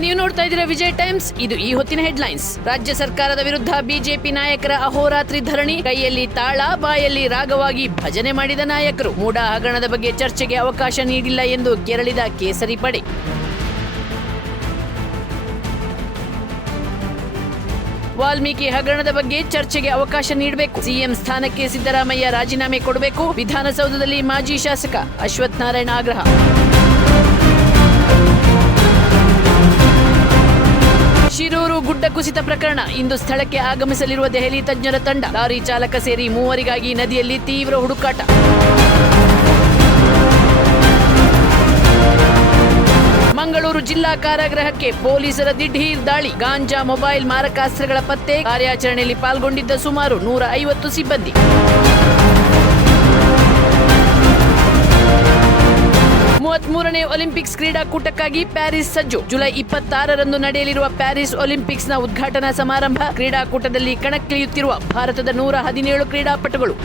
ನೀವು ನೋಡ್ತಾ ಇದ್ದೀರಾ ವಿಜಯ್ ಟೈಮ್ಸ್? ಇದು ಈ ಹೊತ್ತಿನ ಹೆಡ್ಲೈನ್ಸ್. ರಾಜ್ಯ ಸರ್ಕಾರದ ವಿರುದ್ಧ ಬಿಜೆಪಿ ನಾಯಕರ ಅಹೋರಾತ್ರಿ ಧರಣಿ, ಕೈಯಲ್ಲಿ ತಾಳ, ಬಾಯಲ್ಲಿ ರಾಗವಾಗಿ ಭಜನೆ ಮಾಡಿದ ನಾಯಕರು. ಮೂಡ ಹಗರಣದ ಬಗ್ಗೆ ಚರ್ಚೆಗೆ ಅವಕಾಶ ನೀಡಿಲ್ಲ ಎಂದು ಕೆರಳಿದ ಕೇಸರಿ ಪಡೆ. ವಾಲ್ಮೀಕಿ ಹಗರಣದ ಬಗ್ಗೆ ಚರ್ಚೆಗೆ ಅವಕಾಶ ನೀಡಬೇಕು. ಸಿಎಂ ಸ್ಥಾನಕ್ಕೆ ಸಿದ್ದರಾಮಯ್ಯ ರಾಜೀನಾಮೆ ಕೊಡಬೇಕು. ವಿಧಾನಸೌಧದಲ್ಲಿ ಮಾಜಿ ಶಾಸಕ ಅಶ್ವಥ್ ನಾರಾಯಣ ಆಗ್ರಹ. ಕುಸಿತ ಪ್ರಕರಣ. ಇಂದು ಸ್ಥಳಕ್ಕೆ ಆಗಮಿಸಲಿರುವ ದೆಹಲಿ ತಜ್ಞರ ತಂಡ. ಲಾರಿ ಚಾಲಕ ಸೇರಿ ಮೂವರಿಗಾಗಿ ನದಿಯಲ್ಲಿ ತೀವ್ರ ಹುಡುಕಾಟ. ಮಂಗಳೂರು ಜಿಲ್ಲಾ ಕಾರಾಗೃಹಕ್ಕೆ ಪೊಲೀಸರ ದಿಢೀರ್ ದಾಳಿ. ಗಾಂಜಾ ಮೊಬೈಲ್ ಮಾರಕಾಸ್ತ್ರಗಳ ಪತ್ತೆ. ಕಾರ್ಯಾಚರಣೆಯಲ್ಲಿ ಪಾಲ್ಗೊಂಡಿದ್ದ ಸುಮಾರು ನೂರ ಐವತ್ತು ಸಿಬ್ಬಂದಿ. ಮೂವತ್ಮೂರನೇ ಒಲಿಂಪಿಕ್ಸ್ ಕ್ರೀಡಾಕೂಟಕ್ಕಾಗಿ ಪ್ಯಾರಿಸ್ ಸಜ್ಜು. ಜುಲೈ ಇಪ್ಪತ್ತಾರರಂದು ನಡೆಯಲಿರುವ ಪ್ಯಾರಿಸ್ ಒಲಿಂಪಿಕ್ಸ್ನ ಉದ್ಘಾಟನಾ ಸಮಾರಂಭ ಕ್ರೀಡಾಕೂಟದಲ್ಲಿ ಕಣಕ್ಕಿಳಿಯುತ್ತಿರುವ ಭಾರತದ ನೂರ ಹದಿನೇಳು ಕ್ರೀಡಾಪಟುಗಳು.